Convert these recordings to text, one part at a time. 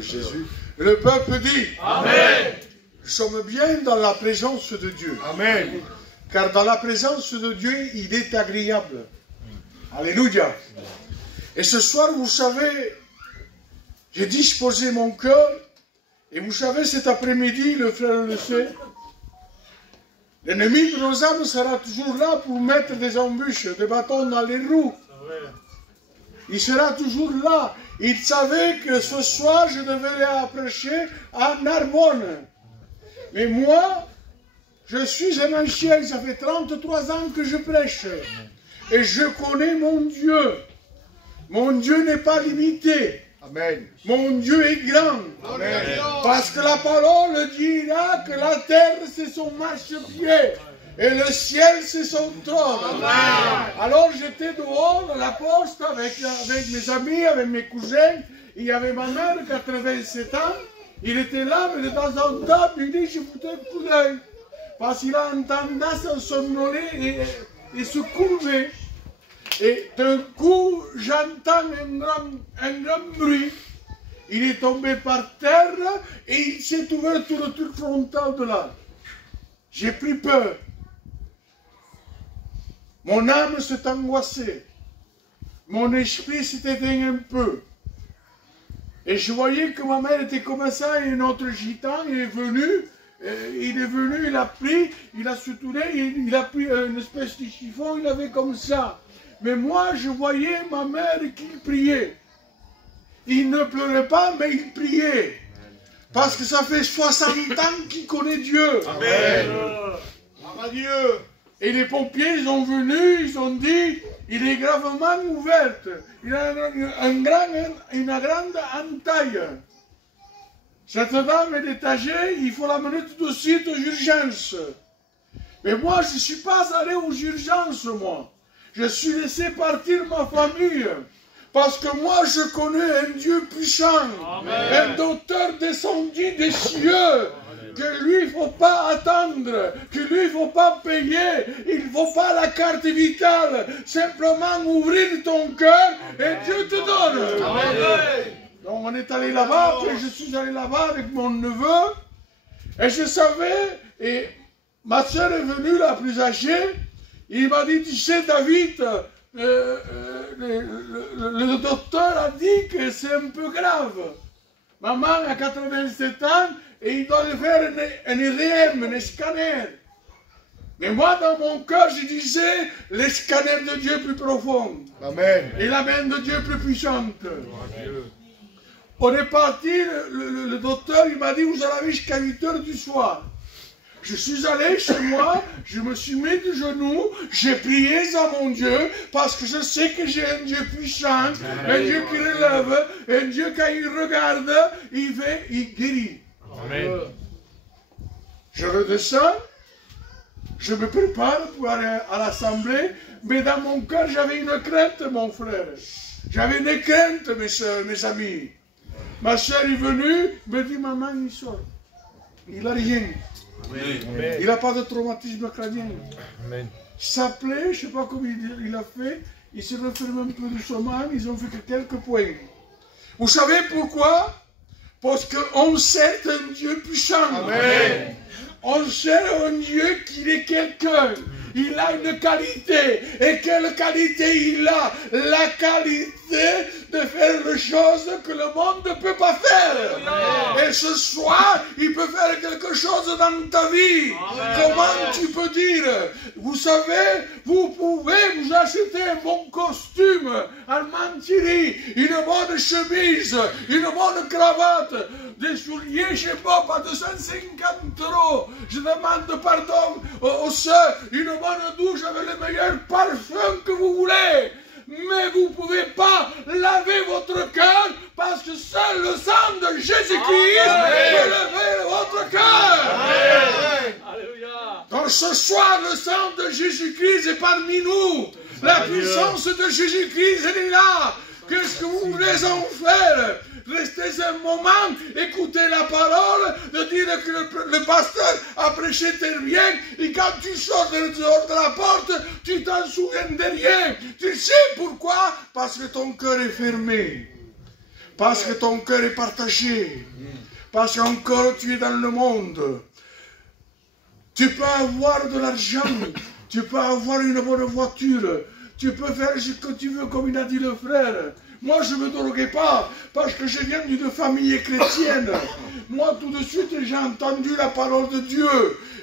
Jésus. Le peuple dit Amen. Nous sommes bien dans la présence de Dieu. Amen. Car dans la présence de Dieu, il est agréable. Alléluia. Et ce soir, vous savez, j'ai disposé mon cœur. Et vous savez, cet après-midi, le frère le sait, l'ennemi de nos âmes sera toujours là pour mettre des embûches, des bâtons dans les roues. Il sera toujours là. Il savait que ce soir, je devais aller prêcher à Narbonne. Mais moi, je suis un ancien, ça fait 33 ans que je prêche. Et je connais mon Dieu. Mon Dieu n'est pas limité. Amen. Mon Dieu est grand. Amen. Parce que la parole dira que la terre c'est son marchepied et le ciel c'est son trône. Amen. Alors j'étais dehors à la poste avec mes amis, avec mes cousins. Il y avait ma mère, 87 ans. Il était là, mais de temps en temps, il dit, je foutais un coup d'œil. Parce qu'il a entendu se somnoler et se couler. Et d'un coup, j'entends un grand bruit. Il est tombé par terre et il s'est ouvert tout le truc frontal de là. J'ai pris peur. Mon âme s'est angoissée. Mon esprit s'est éteint un peu. Et je voyais que ma mère était comme ça et notre gitan est venu. Il a pris, il a soutenu, il a pris une espèce de chiffon, il avait comme ça. Mais moi, je voyais ma mère qui priait. Il ne pleurait pas, mais il priait. Parce que ça fait 60 ans qu'il connaît Dieu. Amen. Amen. Dieu. Et les pompiers, ils sont venus, ils ont dit, il est gravement ouvert. Il a une grande entaille. Cette dame est âgée, il faut l'amener tout de suite aux urgences. Mais moi, je ne suis pas allé aux urgences, moi. Je suis laissé partir ma famille. Parce que moi, je connais un Dieu puissant. Amen. Un docteur descendu des cieux. Que lui, il ne faut pas attendre. Que lui, il ne faut pas payer. Il ne faut pas la carte vitale. Simplement ouvrir ton cœur et Dieu te donne. Amen. Donc, on est allé là-bas. Après, je suis allé là-bas avec mon neveu. Et je savais. Et ma soeur est venue, la plus âgée. Il m'a dit, tu sais, David, le docteur a dit que c'est un peu grave. Maman a 87 ans et il doit faire un IRM, un scanner. Mais moi, dans mon cœur, je disais, le scanner de Dieu plus profond. Amen. Et la main de Dieu plus puissante. On est parti, le docteur, il m'a dit, vous allez jusqu'à 8 h du soir. Je suis allé chez moi, je me suis mis de genoux, j'ai prié à mon Dieu, parce que je sais que j'ai un Dieu puissant, un Dieu qui relève, un Dieu quand il regarde, il guérit. Amen. Je redescends, je me prépare pour aller à l'assemblée, mais dans mon cœur j'avais une crainte, mon frère. J'avais une crainte, mes soeurs, mes amis. Ma soeur est venue, me dit, maman, il sort. Il n'a rien. Amen. Il n'a pas de traumatisme crânien. Amen. Ça plaît, je ne sais pas comment il a fait. Il s'est refermé un peu doucement, ils ont fait que quelques points. Vous savez pourquoi? Parce qu'on sert un Dieu puissant. Amen. On sert un Dieu qui est quelqu'un. Il a une qualité. Et quelle qualité il a? La qualité de faire les choses que le monde ne peut pas faire. Amen. Et ce soir, il peut faire quelque chose dans ta vie. Amen. Comment tu peux dire? Vous savez, vous pouvez vous acheter un bon costume, un mantieri, une bonne chemise, une bonne cravate, des souliers chez Bob à 250 €. Je demande pardon aux sœurs, une bonne douche avec le meilleur parfum que vous voulez. Mais vous ne pouvez pas laver votre cœur parce que seul le sang de Jésus-Christ peut laver votre cœur. Donc ce soir, le sang de Jésus-Christ est parmi nous. La puissance de Jésus-Christ, elle est là. Qu'est-ce que vous voulez en faire? Restez un moment, écoutez la parole, de dire que le pasteur a prêché très bien, et quand tu sors dehors de la porte, tu t'en souviens de rien. Tu sais pourquoi? Parce que ton cœur est fermé. Parce que ton cœur est partagé. Parce qu'encore tu es dans le monde. Tu peux avoir de l'argent. Tu peux avoir une bonne voiture. Tu peux faire ce que tu veux, comme il a dit le frère. Moi, je ne me droguais pas, parce que je viens d'une famille chrétienne. Moi, tout de suite, j'ai entendu la parole de Dieu.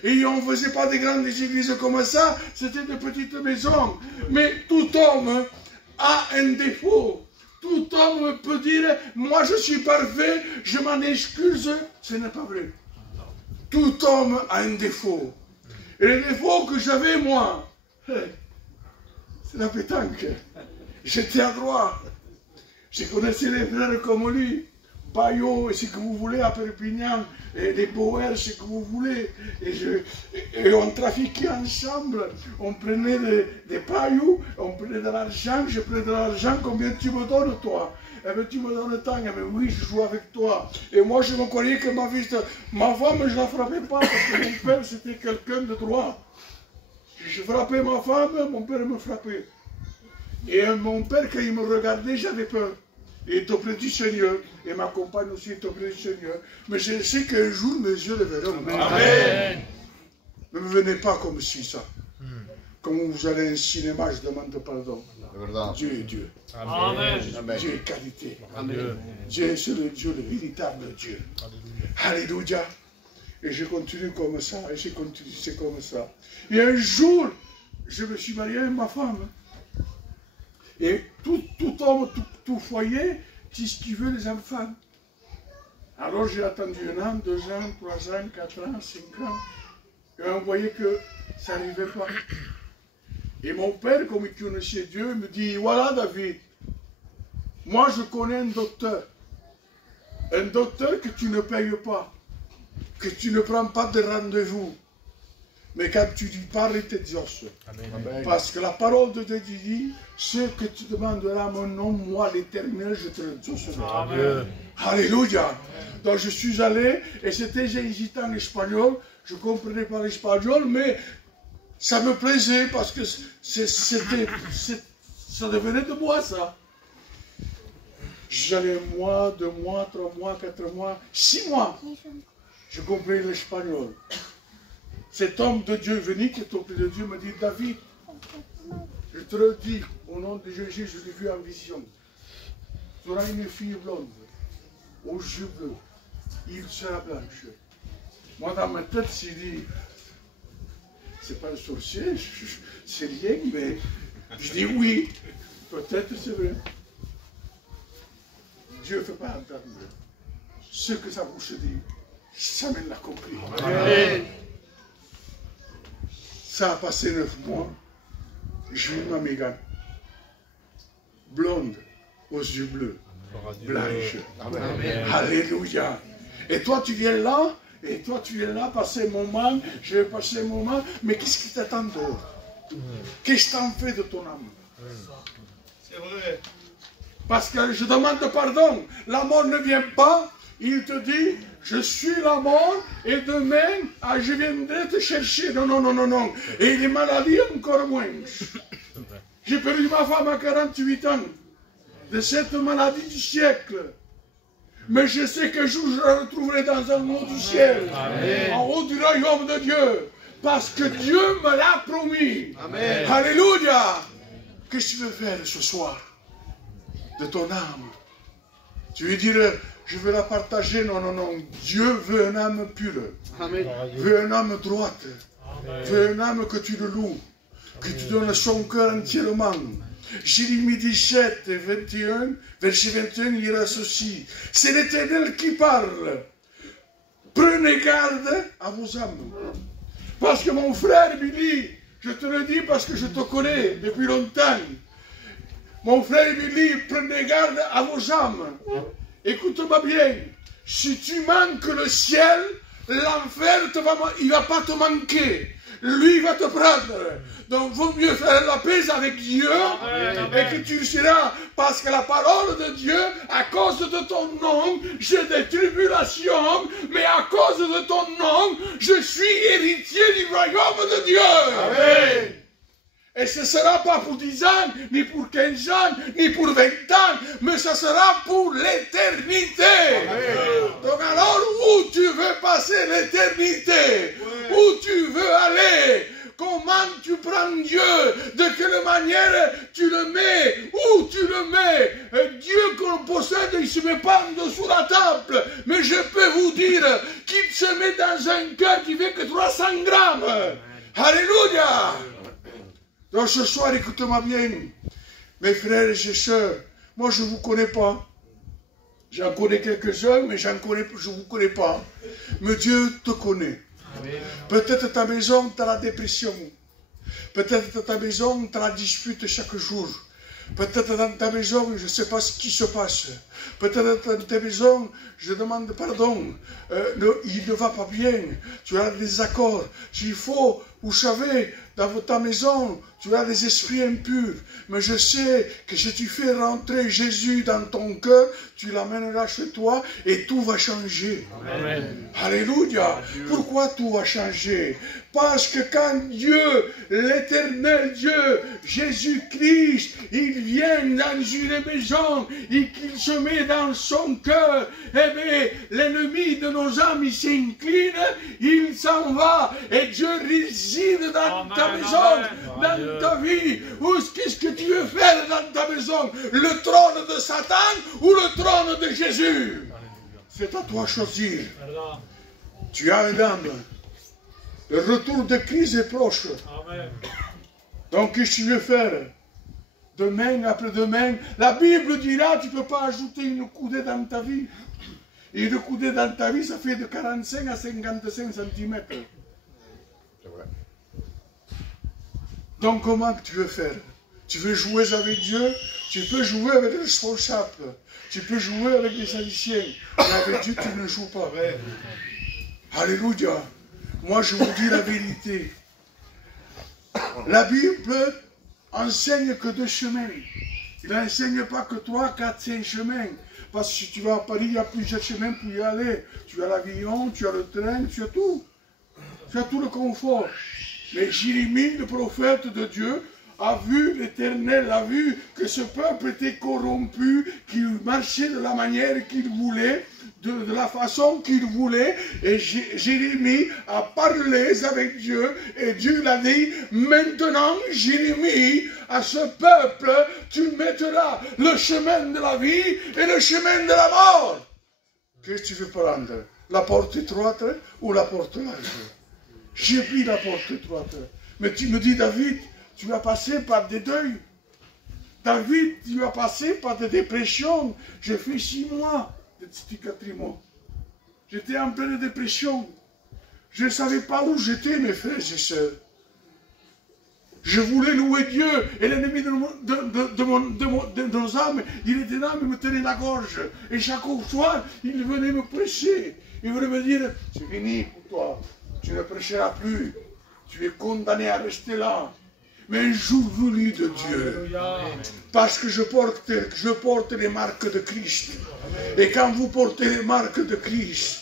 Et on ne faisait pas des grandes églises comme ça, c'était de petites maisons. Mais tout homme a un défaut. Tout homme peut dire, moi je suis parfait, je m'en excuse. Ce n'est pas vrai. Tout homme a un défaut. Et le défaut que j'avais, moi, c'est la pétanque. J'étais à droite. Je connaissais les frères comme lui. Payot, et ce que vous voulez à Perpignan, et les Boers, ce que vous voulez. Et on trafiquait ensemble. On prenait des paillots, on prenait de l'argent. Je prenais de l'argent, combien tu me donnes, toi? Eh bien, tu me donnes tant. Eh bien, oui, je joue avec toi. Et moi, je me croyais que ma femme, je ne la frappais pas, parce que mon père, c'était quelqu'un de droit. Je frappais ma femme, mon père me frappait. Et mon père, quand il me regardait, j'avais peur. Il est auprès du Seigneur. Et ma compagne aussi est auprès du Seigneur. Mais je sais qu'un jour, mes yeux le verront. Amen. Ne me venez pas comme si ça. Comme vous allez à un cinéma, je demande pardon. Dieu est Dieu. Amen. Dieu est qualité. Amen. Dieu est le Dieu, le véritable Dieu. Alléluia. Et je continue comme ça. Et je continue, c'est comme ça. Et un jour, je me suis marié avec ma femme. Et tout homme, tout foyer, dit ce qu'il veut, les enfants. Alors j'ai attendu 1 an, 2 ans, 3 ans, 4 ans, 5 ans. Et on voyait que ça n'arrivait pas. Et mon père, comme il connaissait Dieu, me dit, voilà David, moi je connais un docteur que tu ne payes pas, que tu ne prends pas de rendez-vous. Mais quand tu lui parles, il t'exauce. Parce que la parole de Dieu dit, ce que tu demanderas à mon nom, moi l'Éternel, je te l'exaucerai. Alléluia. Donc je suis allé, et c'était, j'ai hésité en espagnol, je ne comprenais pas l'espagnol, mais ça me plaisait parce que ça devenait de moi ça. J'allais 1 mois, 2 mois, 3 mois, 4 mois, 6 mois. Je comprenais l'espagnol. Cet homme de Dieu venu qui est auprès de Dieu me dit, David, je te le dis, au nom de Jésus, je l'ai vu en vision. Tu auras une fille blonde, aux yeux bleus, il sera blanche. Moi, dans ma tête, j'ai dit, c'est pas un sorcier, c'est rien, mais je dis oui, peut-être c'est vrai. Dieu ne fait pas entendre ce que sa bouche dit, ça me l'a compris. Amen. Ça a passé 9 mois, j'ai eu ma Mégane, blonde, aux yeux bleus, blanche. Amen. Alléluia. Et toi tu viens là, passer un moment, je vais passer un moment, mais qu'est-ce qui t'attend dehors? Qu'est-ce que t'en fais de ton âme? C'est vrai. Parce que je demande pardon, la mort ne vient pas, il te dit, je suis la mort, et demain, je viendrai te chercher. Non, non, non, non, non. Et les maladies, encore moins. J'ai perdu ma femme à 48 ans, de cette maladie du siècle. Mais je sais qu'un jour, je la retrouverai dans un monde du ciel, Amen. En haut du royaume de Dieu, parce que Dieu me l'a promis. Amen. Alléluia. Qu'est-ce que tu veux faire ce soir de ton âme? Tu veux dire, je veux la partager? Non, non, non. Dieu veut une âme pure. Amen. Veut une âme droite. Amen. Veut une âme que tu le loues. Que tu donnes son cœur entièrement. Jérémie 17, 21, verset 21, il y a ceci. C'est l'Éternel qui parle. Prenez garde à vos âmes. Parce que mon frère Billy, je te le dis parce que je te connais depuis longtemps. Mon frère Billy, prenez garde à vos âmes. Écoute-moi bien. Si tu manques le ciel, l'enfer, il ne va pas te manquer. Lui, il va te prendre. Donc, il vaut mieux faire la paix avec Dieu. Amen. Et que tu seras. Parce que la parole de Dieu, à cause de ton nom, j'ai des tribulations. Mais à cause de ton nom, je suis héritier du royaume de Dieu. Amen. Et ce ne sera pas pour 10 ans, ni pour 15 ans, ni pour 20 ans, mais ce sera pour l'éternité. Donc alors, où tu veux passer l'éternité? Où tu veux aller? Comment tu prends Dieu? De quelle manière tu le mets? Où tu le mets? Dieu qu'on possède, il ne se met pas en dessous la table. Mais je peux vous dire qu'il se met dans un cœur qui fait que 300 grammes. Alléluia! Donc ce soir, écoutez-moi bien, mes frères et sœurs, moi je ne vous connais pas. J'en connais quelques-uns, mais je ne vous connais pas. Mais Dieu te connaît. Peut-être ta maison, tu as la dépression. Peut-être dans ta maison, tu as la dispute chaque jour. Peut-être dans ta maison, je ne sais pas ce qui se passe. Peut-être dans ta maison, je demande pardon. Il ne va pas bien. Tu as des accords. S'il faut, vous savez, dans ta maison, tu as des esprits impurs. Mais je sais que si tu fais rentrer Jésus dans ton cœur, tu l'amèneras chez toi et tout va changer. Amen. Alléluia. Pourquoi tout va changer? Parce que quand Dieu, l'éternel Dieu, Jésus-Christ, il vient dans une maison et qu'il se met dans son cœur, eh bien, l'ennemi de nos âmes, il s'incline, il s'en va et Dieu réside dans ta maison, dans ta vie. Qu'est-ce que tu veux faire dans ta maison? Le trône de Satan ou le trône de Jésus? C'est à toi de choisir. Tu as une âme. Le retour de Christ est proche. Amen. Donc, qu'est-ce que tu veux faire? Demain, après-demain, la Bible dira, tu ne peux pas ajouter une coudée dans ta vie. Et une coudée dans ta vie, ça fait de 45 à 55 cm. C'est vrai. Donc, comment tu veux faire? Tu veux jouer avec Dieu? Tu peux jouer avec les responsables. Tu peux jouer avec les haïtiens. Mais avec Dieu, tu ne joues pas. Alléluia. Moi, je vous dis la vérité. La Bible enseigne que 2 chemins. Il n'enseigne pas que 3, 4, 5 chemins. Parce que si tu vas à Paris, il y a plusieurs chemins pour y aller. Tu as l'avion, tu as le train, tu as tout. Tu as tout le confort. Mais Jérémie, le prophète de Dieu, a vu l'Éternel, a vu que ce peuple était corrompu, qu'il marchait de la manière qu'il voulait, de la façon qu'il voulait, et Jérémie a parlé avec Dieu, et Dieu l'a dit, maintenant Jérémie, à ce peuple, tu mettras le chemin de la vie et le chemin de la mort. Qu'est-ce que tu veux prendre? La porte étroite ou la porte large? J'ai pris la porte étroite. Mais tu me dis, David, tu as passé par des deuils. David, tu as passé par des dépressions. J'ai fait 6 mois de psychiatrie. J'étais en pleine dépression. Je ne savais pas où j'étais, mes frères et sœurs. Je voulais louer Dieu. Et l'ennemi de nos âmes, il était là, il me tenait la gorge. Et chaque soir, il venait me prêcher. Il venait me dire, c'est fini pour toi. Tu ne prêcheras plus. Tu es condamné à rester là. Mais un jour voulu de Dieu, parce que je porte les marques de Christ. Et quand vous portez les marques de Christ,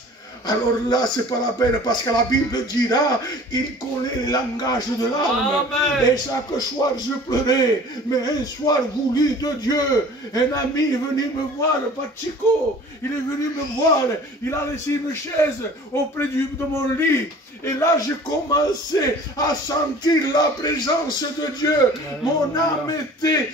alors là, c'est pas la peine, parce que la Bible dira, il connaît le langage de l'âme. Et chaque soir, je pleurais. Mais un soir voulu de Dieu, un ami est venu me voir, Pachico, il est venu me voir, il a laissé une chaise auprès de mon lit. Et là, j'ai commencé à sentir la présence de Dieu. Mon âme était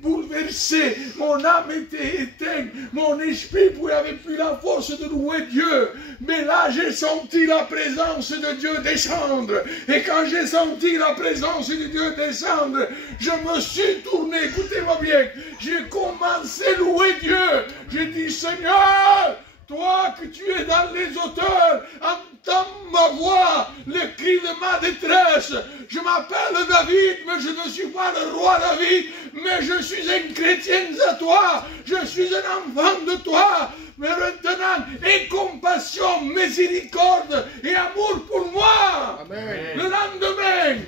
bouleversée, mon âme était éteinte, mon esprit n'avait plus la force de louer Dieu. Mais là, j'ai senti la présence de Dieu descendre. Et quand j'ai senti la présence de Dieu descendre, je me suis tourné, écoutez-moi bien, j'ai commencé à louer Dieu. J'ai dit, Seigneur, toi que tu es dans les hauteurs, entends ma voix, le cri de ma détresse. Je m'appelle David, mais je ne suis pas le roi David, mais je suis un chrétien à toi. Je suis un enfant de toi. Mais maintenant, aie compassion, miséricorde et amour pour moi. Amen. Le lendemain,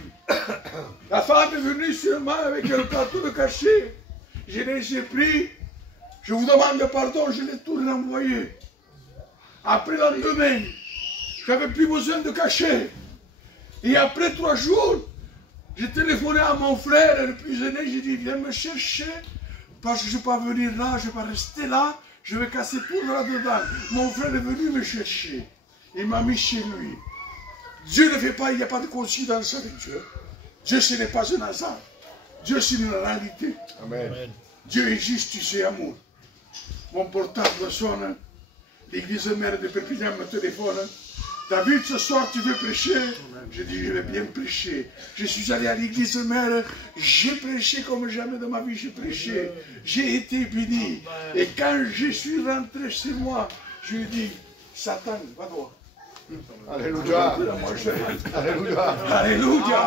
la femme est venue sur moi avec un carton caché. Je les ai pris. Je vous demande pardon, je l'ai tout renvoyé. Après le lendemain, je n'avais plus besoin de cachet. Et après 3 jours, J'ai téléphoné à mon frère, le plus aîné, j'ai dit, viens me chercher, parce que je ne vais pas venir là, je ne vais pas rester là, je vais casser tout là-dedans. Mon frère est venu me chercher, il m'a mis chez lui. Dieu ne fait pas, il n'y a pas de coïncidence avec Dieu. Dieu, ce n'est pas un hasard. Dieu, c'est une réalité. Amen. Dieu est justice et amour. Mon portable sonne, l'église mère de Perpignan me téléphone. David, ce soir tu veux prêcher? Je dis, je vais bien prêcher. Je suis allé à l'église mère, j'ai prêché comme jamais de ma vie j'ai prêché. J'ai été béni. Et quand je suis rentré chez moi, je lui ai dit, Satan, va-toi. Alléluia. Alléluia. Alléluia.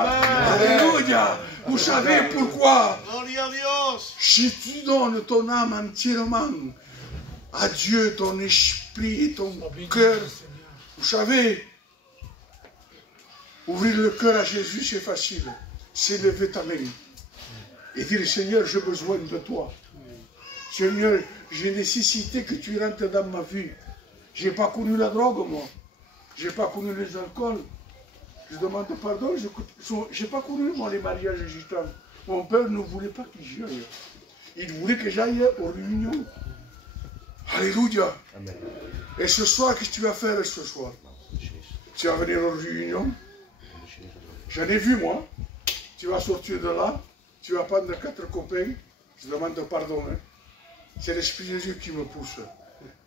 Alléluia. Vous savez pourquoi? Gloria a Dios. Si tu donnes ton âme entièrement à Dieu, ton esprit et ton cœur, vous savez, ouvrir le cœur à Jésus, c'est facile. C'est lever ta main et dire, Seigneur, j'ai besoin de toi. Seigneur, j'ai nécessité que tu rentres dans ma vie. Je n'ai pas connu la drogue, moi. Je n'ai pas connu les alcools. Je demande pardon. Je n'ai pas connu, moi, les mariages gitans. Mon père ne voulait pas que j'y aille. Il voulait que j'aille aux réunions. Alléluia. Amen. Et ce soir, qu'est-ce que tu vas faire ce soir? Tu vas venir aux réunions. J'en ai vu, moi. Tu vas sortir de là. Tu vas prendre 4 copains. Je demande pardon. Hein. C'est l'Esprit de Dieu qui me pousse.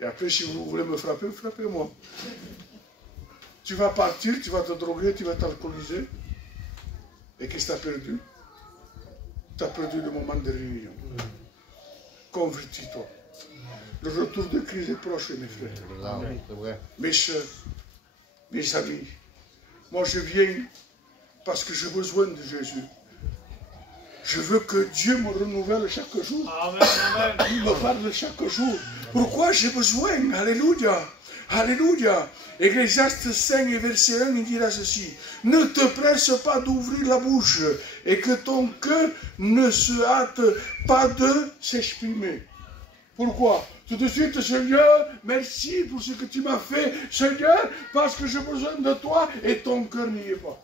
Et après, si vous voulez me frapper, frappez-moi. Tu vas partir, tu vas te droguer, tu vas t'alcooliser. Et qu'est-ce que tu as perdu? Tu as perdu le moment de réunion. Convertis-toi. Le retour de Christ est proche, mes frères. C'est vrai. Mes soeurs, mes amis. Moi, je viens parce que j'ai besoin de Jésus. Je veux que Dieu me renouvelle chaque jour. Amen, amen. Il me parle chaque jour. Pourquoi j'ai besoin? Alléluia. Alléluia. Ecclésiaste 5 et verset 1, il dira ceci. Ne te presse pas d'ouvrir la bouche et que ton cœur ne se hâte pas de s'exprimer. Pourquoi? Tout de suite, Seigneur, merci pour ce que tu m'as fait. Seigneur, parce que j'ai besoin de toi et ton cœur n'y est pas.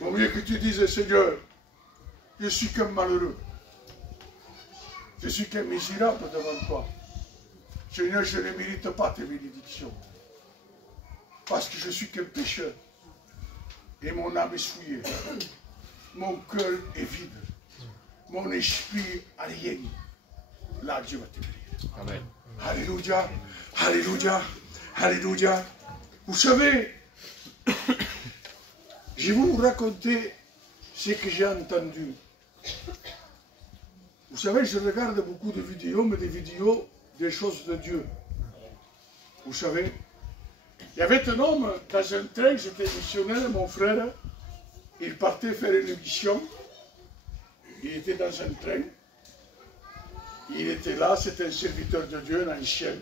Au mieux que tu dises, Seigneur, je suis qu'un malheureux. Je suis qu'un misérable devant toi. Seigneur, je ne mérite pas tes bénédictions. Parce que je suis qu'un pécheur. Et mon âme est souillée. Mon cœur est vide. Mon esprit a rien. Là, Dieu va te bénir. Amen. Alléluia. Alléluia. Alléluia. Vous savez, je vais vous raconter ce que j'ai entendu. Vous savez, je regarde beaucoup de vidéos, mais des vidéos des choses de Dieu. Vous savez, il y avait un homme dans un train, j'étais missionnaire, mon frère, il partait faire une mission, il était dans un train, il était là, c'était un serviteur de Dieu, un ancien,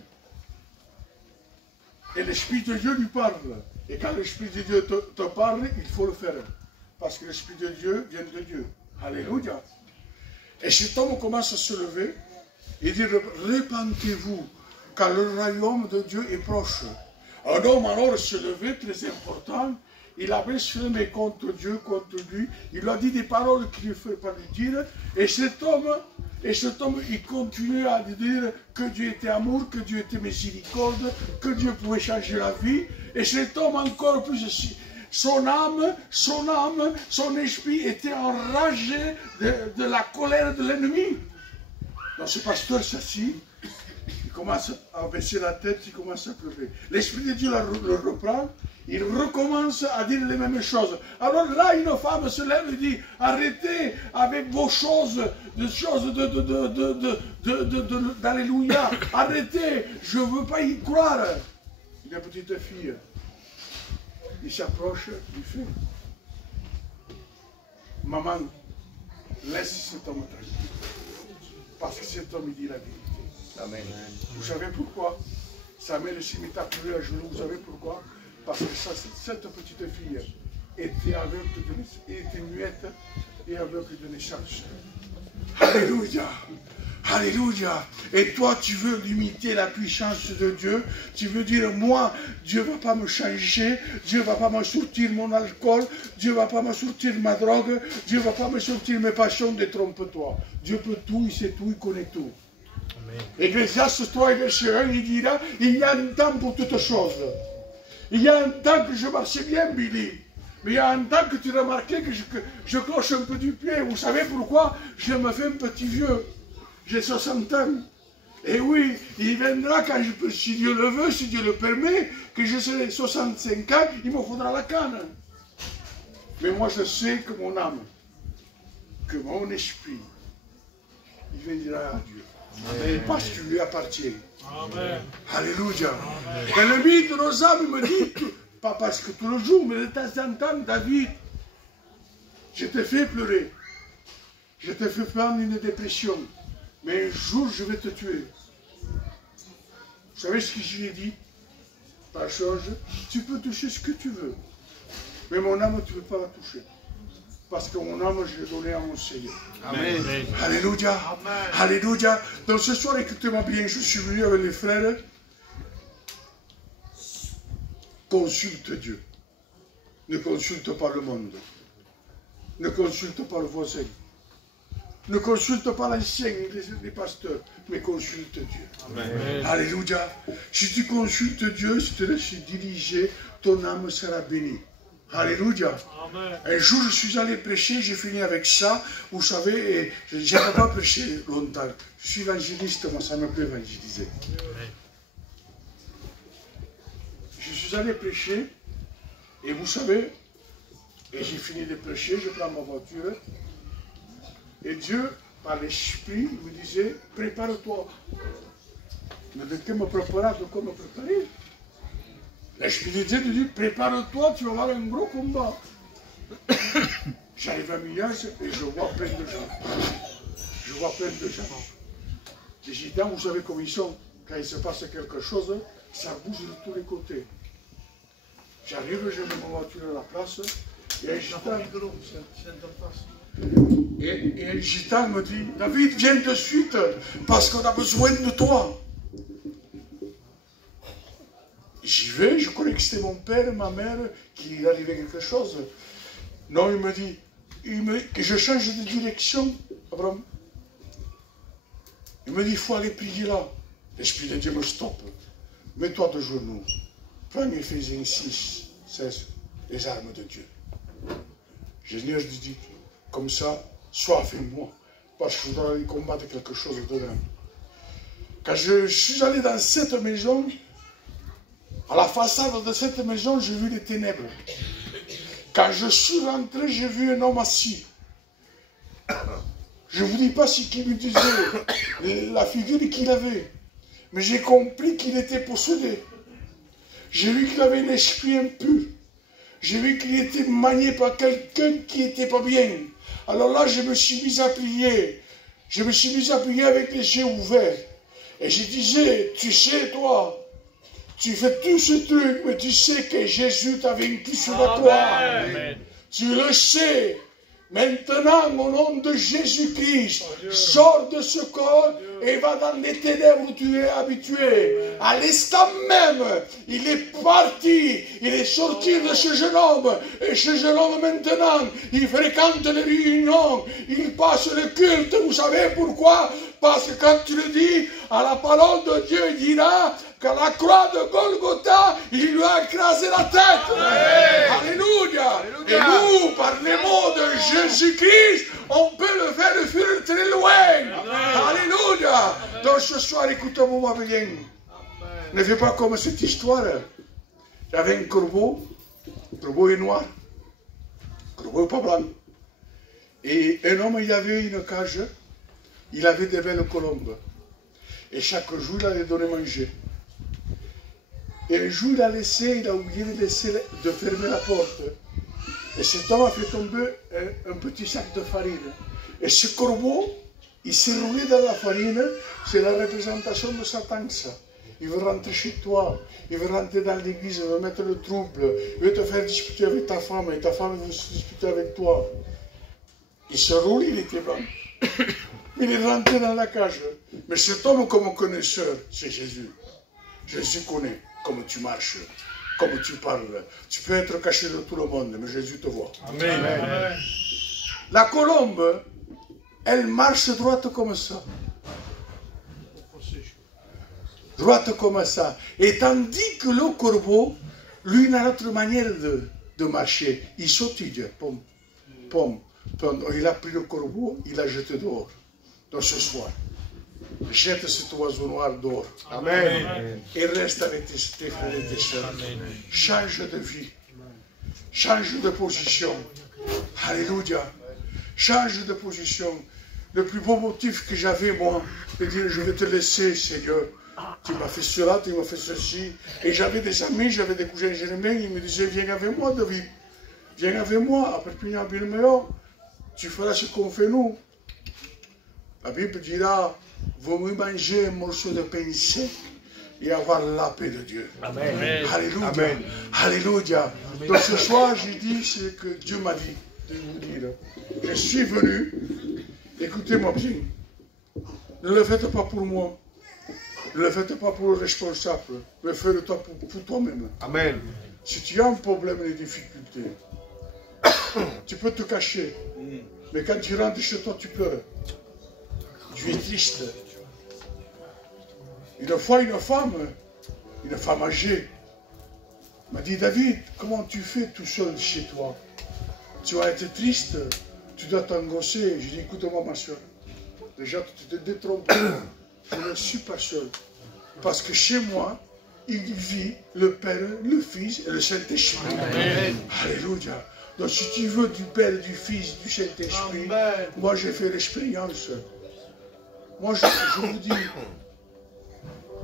et l'Esprit de Dieu lui parle. Et quand l'Esprit de Dieu te parle, il faut le faire, parce que l'Esprit de Dieu vient de Dieu. Alléluia. Et cet homme commence à se lever et dit, répentez-vous, car le royaume de Dieu est proche. Un homme alors se levait, très important, il avait semé contre Dieu, contre lui, il lui a dit des paroles qu'il ne fallait pas lui dire, et cet homme, il continuait à dire que Dieu était amour, que Dieu était miséricorde, que Dieu pouvait changer la vie, et cet homme encore plus... Son âme, son esprit était enragé de la colère de l'ennemi. Donc ce pasteur s'assit, il commence à baisser la tête, il commence à pleurer. L'Esprit de Dieu le reprend, il recommence à dire les mêmes choses. Alors là, une femme se lève et dit, arrêtez avec vos choses, d'alléluia, arrêtez, je ne veux pas y croire. Une petite fille. Il s'approche, il fait. Maman, laisse cet homme tranquille. Parce que cet homme, il dit la vérité. Amen. Vous savez pourquoi? Sa mère s'est mise à pleurer à genoux. Vous savez pourquoi? Parce que cette petite fille était aveugle, était muette et aveugle de naissance. Alléluia. Alléluia. Et toi, tu veux limiter la puissance de Dieu. Tu veux dire, moi, Dieu ne va pas me changer. Dieu ne va pas me sortir mon alcool. Dieu ne va pas me sortir ma drogue. Dieu ne va pas me sortir mes passions. Détrompe-toi. Dieu peut tout, il sait tout, il connaît tout. Ecclésiaste 3, verset 1, il dira, il y a un temps pour toutes choses. Il y a un temps que je marchais bien, Billy. Mais il y a un temps que tu remarquais que je cloche un peu du pied. Vous savez pourquoi? Je me fais un petit vieux. J'ai 60 ans. Et oui, il viendra quand je peux, si Dieu le veut, si Dieu le permet, que je serai 65 ans, il me faudra la canne. Mais moi je sais que mon âme, que mon esprit, il viendra à Dieu. Amen. Parce qu'il lui appartient. Amen. Alléluia. Et le mythe de nos âmes me dit, pas parce que tout le jour, mais de temps en temps, David, je t'ai fait pleurer. Je t'ai fait prendre une dépression. Mais un jour, je vais te tuer. Vous savez ce que je lui ai dit? Par chose, tu peux toucher ce que tu veux. Mais mon âme, tu ne peux pas la toucher. Parce que mon âme, je l'ai donnée à mon Seigneur. Amen. Amen. Alléluia. Amen. Alléluia. Donc ce soir, écoutez-moi bien, je suis venu avec les frères. Consulte Dieu. Ne consulte pas le monde. Ne consulte pas le voisin. Ne consulte pas l'ancien, les pasteurs, mais consulte Dieu. Amen. Alléluia. Si tu consultes Dieu, si tu te laisses diriger, ton âme sera bénie. Alléluia. Amen. Un jour, je suis allé prêcher, j'ai fini avec ça. Vous savez, je n'ai pas prêché longtemps. Je suis évangéliste, moi, ça me plaît évangéliser. Je suis allé prêcher, et vous savez, et j'ai fini de prêcher, je prends ma voiture, et Dieu, par l'Esprit, me disait, prépare-toi. Mais de quoi me préparer, de quoi me préparer? L'Esprit de Dieu me dit, prépare-toi, tu vas avoir un gros combat. J'arrive à Millage et je vois plein de gens. Je vois plein de gens. Les gitans, vous savez comment ils sont. Quand il se passe quelque chose, ça bouge de tous les côtés. J'arrive, je mets ma voiture à la place, et un gitan, et un gitan me dit, David, viens de suite, parce qu'on a besoin de toi. J'y vais, je croyais que c'était mon père, ma mère, qu'il arrivait quelque chose. Non, il me dit, que je change de direction, Abraham. Il me dit, il faut aller prier là. L'Esprit de Dieu me stoppe. Mets-toi de genoux. Prends Éphésiens 6, 16, les armes de Dieu. Je dis, comme ça, sois avec moi, parce que je voudrais aller combattre quelque chose de grand. Quand je suis allé dans cette maison, à la façade de cette maison, j'ai vu les ténèbres. Quand je suis rentré, j'ai vu un homme assis. Je ne vous dis pas ce qu'il me disait, la figure qu'il avait. Mais j'ai compris qu'il était possédé. J'ai vu qu'il avait un esprit impur. J'ai vu qu'il était manié par quelqu'un qui n'était pas bien. Alors là, je me suis mis à prier. Je me suis mis à prier avec les yeux ouverts. Et je disais, tu sais, toi, tu fais tout ce truc, mais tu sais que Jésus t'a vaincu sur la croix. Amen. Tu le sais. Maintenant, au nom de Jésus-Christ, sors de ce corps et va dans les ténèbres où tu es habitué. À l'instant même, il est parti, il est sorti de ce jeune homme. Et ce jeune homme maintenant, il fréquente les réunions, il passe le culte. Vous savez pourquoi? Parce que quand tu le dis, à la parole de Dieu, il dira qu'à la croix de Golgotha, il lui a écrasé la tête. Alléluia. Alléluia. Et nous, par les mots de Jésus-Christ, on peut le faire fuir très loin. Amen. Alléluia. Amen. Donc ce soir, écoutez-moi bien. Amen. Ne fais pas comme cette histoire. Il y avait un corbeau. Le corbeau est noir. Le corbeau n'est pas blanc. Et un homme, il avait une cage. Il avait des belles colombes. Et chaque jour, il allait donner manger. Et un jour, il a oublié de fermer la porte. Et cet homme a fait tomber un petit sac de farine. Et ce corbeau, il s'est roulé dans la farine. C'est la représentation de Satan, ça. Il veut rentrer chez toi. Il veut rentrer dans l'église, il veut mettre le trouble. Il veut te faire disputer avec ta femme. Et ta femme veut se disputer avec toi. Il se roule, il était blanc. il est rentré dans la cage. Mais cet homme comme connaisseur, c'est Jésus. Jésus connaît comment tu marches, comment tu parles. Tu peux être caché de tout le monde, mais Jésus te voit. Amen. Amen. La colombe, elle marche droite comme ça. Droite comme ça. Et tandis que le corbeau, lui, il a notre manière de marcher. Il sautille, pom, pom. Il a pris le corbeau, il l'a jeté dehors. Donc ce soir, jette cet oiseau noir dehors. Amen. Et reste avec tes frères et tes sœurs. Change de vie. Change de position. Alléluia. Change de position. Le plus beau motif que j'avais, moi, de dire, je vais te laisser, Seigneur. Tu m'as fait cela, tu m'as fait ceci. Et j'avais des amis, j'avais des cousins germains, ils me disaient, viens avec moi, David. Viens avec moi, à Perpignan-Birméo. Tu feras ce qu'on fait nous. La Bible dira, vaut mieux manger un morceau de pain sec et avoir la paix de Dieu. Amen. Alléluia. Amen. Alléluia. Donc ce soir, j'ai dit ce que Dieu m'a dit de vous dire. Je suis venu, écoutez-moi bien, ne le faites pas pour moi, ne le faites pas pour le responsable, mais faites-le pour toi-même. Amen. Si tu as un problème, des difficultés, tu peux te cacher, mais quand tu rentres chez toi, tu pleures. Tu es triste. Une fois, une femme âgée, m'a dit, David, comment tu fais tout seul chez toi? Tu vas être triste, tu dois t'angoisser. Je dis, écoute-moi ma soeur, déjà tu te détrompes, je ne suis pas seul. Parce que chez moi, il vit le Père, le Fils et le Saint-Esprit. Alléluia. Donc si tu veux du Père, du Fils, du Saint-Esprit, moi j'ai fait l'expérience. Moi je vous dis,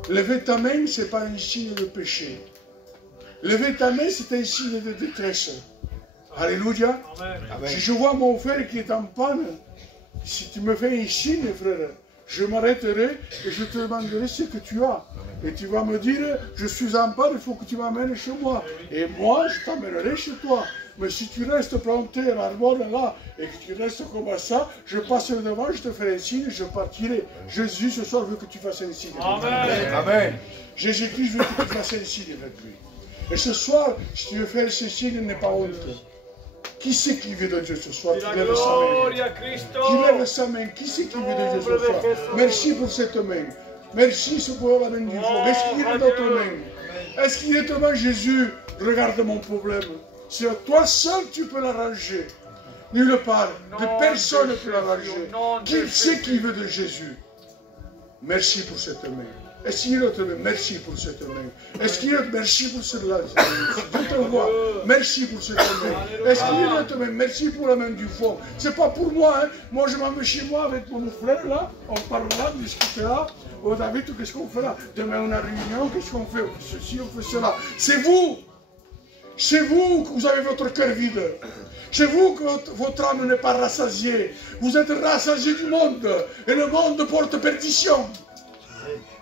lever ta main, ce n'est pas un signe de péché. Lever ta main, c'est un signe de détresse. Alléluia. Amen. Si je vois mon frère qui est en panne, si tu me fais un signe, frère, je m'arrêterai et je te demanderai ce que tu as. Et tu vas me dire, je suis en panne, il faut que tu m'amènes chez moi. Et moi, je t'amènerai chez toi. Mais si tu restes planté à l'arbre là, et que tu restes comme ça, je passerai devant, je te ferai un signe, je partirai. Jésus, ce soir, veut que tu fasses un signe. Amen. Amen. Jésus-Christ veut que tu fasses un signe avec lui. Et ce soir, si tu veux faire ce signe, n'est pas honte. Qui c'est qui veut de Dieu ce soir? Qui lève sa main. Qui lève sa main. Qui c'est qui veut de Dieu ce soir? Merci pour cette main. Merci pour la main du fond. Est-ce qu'il est dans ta main? Est-ce qu'il est devant Jésus? Regarde mon problème. C'est toi seul tu peux l'arranger. Nulle part. De personne ne peut l'arranger. Qui c'est qui veut de Jésus? Merci pour cette main. Est-ce qu'il y a d'autres mains? Merci pour cette main. Est-ce qu'il y a d'autres? Merci pour cela. Je te vois. Merci pour cette main. Est-ce qu'il y a d'autres mains? Merci pour la main du fond. C'est pas pour moi. Hein. Moi, je m'en vais chez moi avec mon frère là. On parlera, on discutera. Oh David, qu'est-ce qu'on fait là? Demain, on a réunion. Qu'est-ce qu'on fait? On fait ceci, on fait cela. C'est vous. C'est vous que vous avez votre cœur vide. C'est vous que votre âme n'est pas rassasiée. Vous êtes rassasiés du monde. Et le monde porte perdition.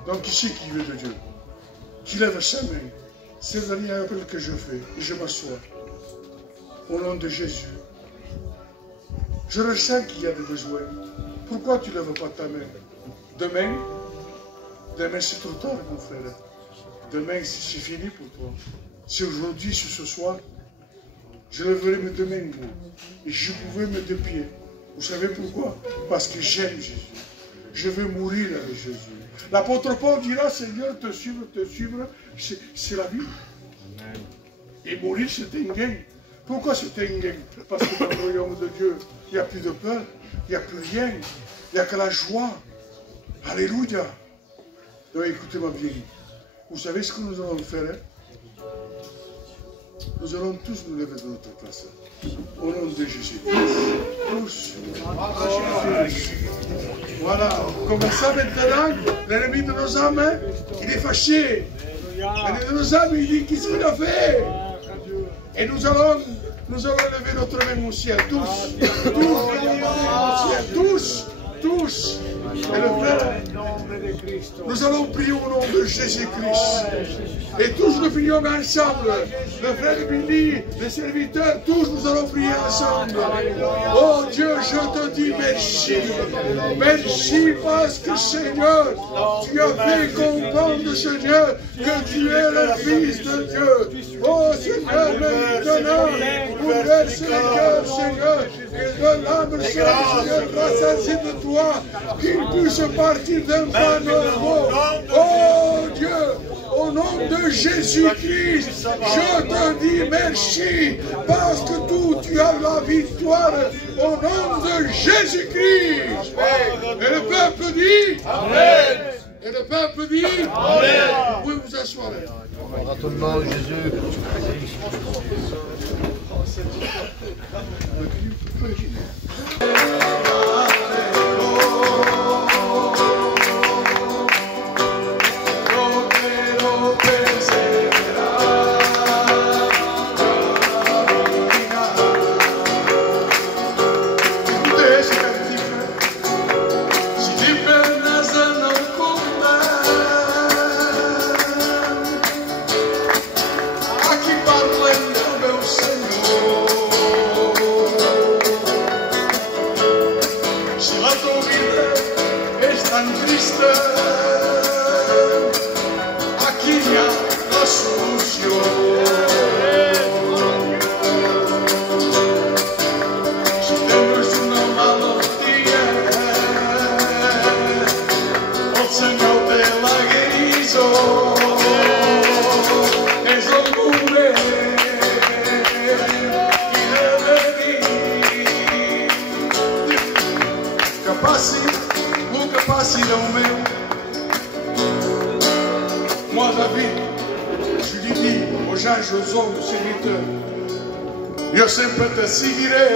Donc, qui c'est qui veut de Dieu? Qui lève sa main? C'est le dernier appel que je fais. Et je m'assois. Au nom de Jésus. Je ressens qu'il y a des besoins. Pourquoi tu ne lèves pas ta main? Demain, c'est trop tard, mon frère. Demain, c'est fini pour toi. C'est aujourd'hui, c'est ce soir. Je lèverai mes deux mains, et je pouvais mes deux pieds. Vous savez pourquoi? Parce que j'aime Jésus. Je veux mourir avec Jésus. L'apôtre Paul dira, Seigneur, te suivre, c'est la vie. Amen. Et mourir, c'est un gain. Pourquoi c'est un gain? Parce que dans le royaume de Dieu, il n'y a plus de peur, il n'y a plus rien, il n'y a que la joie. Alléluia. Donc écoutez-moi bien. Vous savez ce que nous allons faire? Hein? Nous allons tous nous lever de notre place. Au nom de Jésus. Tous. Voilà. Comme ça maintenant, l'ennemi de nos âmes, hein, il est fâché. L'ennemi de nos âmes, il dit qu'est-ce qu'il a fait? Et nous allons lever notre main au ciel. Tous. Tous. Tous. Et le frère, nous allons prier au nom de Jésus-Christ. Et tous nous prions ensemble. Le frère Billy, les serviteurs, tous nous allons prier ensemble. Oh Dieu, je te dis merci. Merci parce que Seigneur, tu as fait comprendre, Seigneur, que tu es le Fils de Dieu. Oh Seigneur, maintenant, bouleverse les cœurs, Seigneur, et de l'âme, Seigneur, rassasié de toi, qu'il puisse partir d'un pas nouveau. Oh Dieu, au nom de Jésus-Christ, je te dis merci, parce que tu as la victoire au nom de Jésus-Christ. Et le peuple dit Amen. Et le peuple dit Amen. Vous pouvez vous asseoir. À ton nom, Jésus. Moi, David, je lui dis aux gens, aux hommes, aux serviteurs, io sempre te seguirei.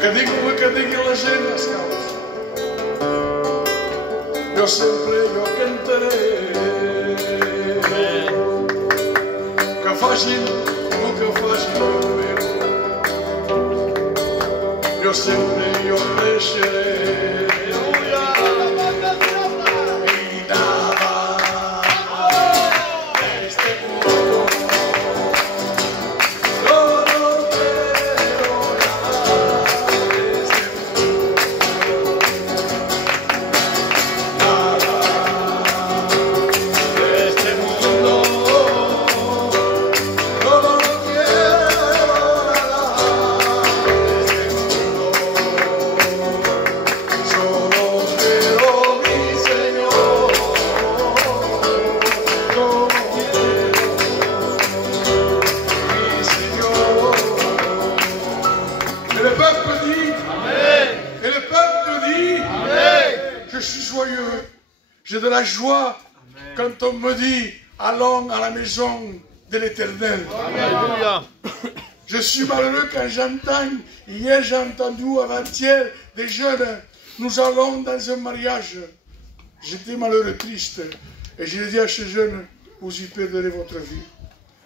Que diga la gent les caus. Io sempre cantaré. Que facin el que facin el meu. Io sempre creixeré. J'ai de la joie quand on me dit allons à la maison de l'Éternel. Je suis malheureux quand j'entends, hier j'ai entendu avant-hier des jeunes, nous allons dans un mariage. J'étais malheureux, triste. Et je dis à ces jeunes, vous y perdrez votre vie.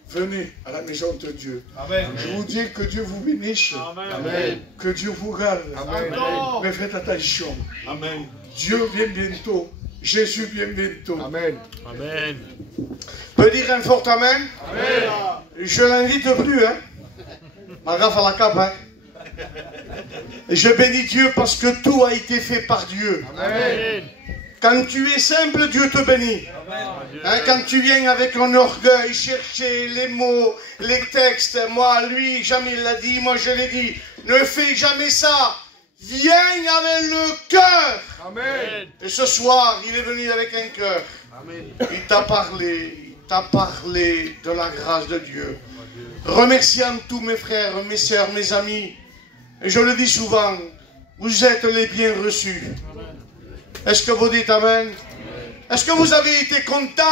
Venez à la maison de Dieu. Amen. Je vous dis que Dieu vous bénisse. Amen. Que Dieu vous garde. Amen. Mais faites attention. Amen. Dieu vient bientôt. Jésus vient bientôt. Amen. Amen. Peut dire un fort Amen. Amen. Je l'invite plus, hein. Ma gaffe à la cape, hein. Et je bénis Dieu parce que tout a été fait par Dieu. Amen. Quand tu es simple, Dieu te bénit. Hein, quand tu viens avec un orgueil chercher les mots, les textes, moi, lui, jamais il l'a dit, moi je l'ai dit, ne fais jamais ça. Viens avec le cœur. Amen. Et ce soir, il est venu avec un cœur. Il t'a parlé de la grâce de Dieu. Remerciant tous mes frères, mes sœurs, mes amis. Et je le dis souvent, vous êtes les bien reçus. Est-ce que vous dites Amen? Est-ce que vous avez été content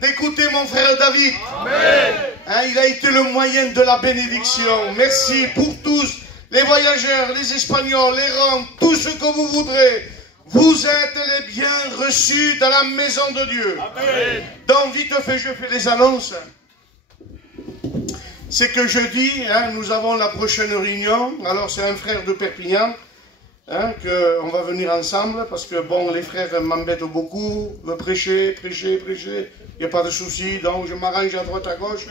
d'écouter mon frère David? Amen. Hein, il a été le moyen de la bénédiction. Merci pour tous. Les voyageurs, les Espagnols, les Roms, tout ce que vous voudrez. Vous êtes les bien reçus dans la maison de Dieu. Amen. Donc, vite fait, je fais les annonces. C'est que jeudi, hein, nous avons la prochaine réunion. Alors, c'est un frère de Perpignan. hein, qu'on va venir ensemble, parce que bon, les frères m'embêtent beaucoup, veulent prêcher, prêcher, prêcher, il n'y a pas de souci, donc je m'arrange à droite, à gauche.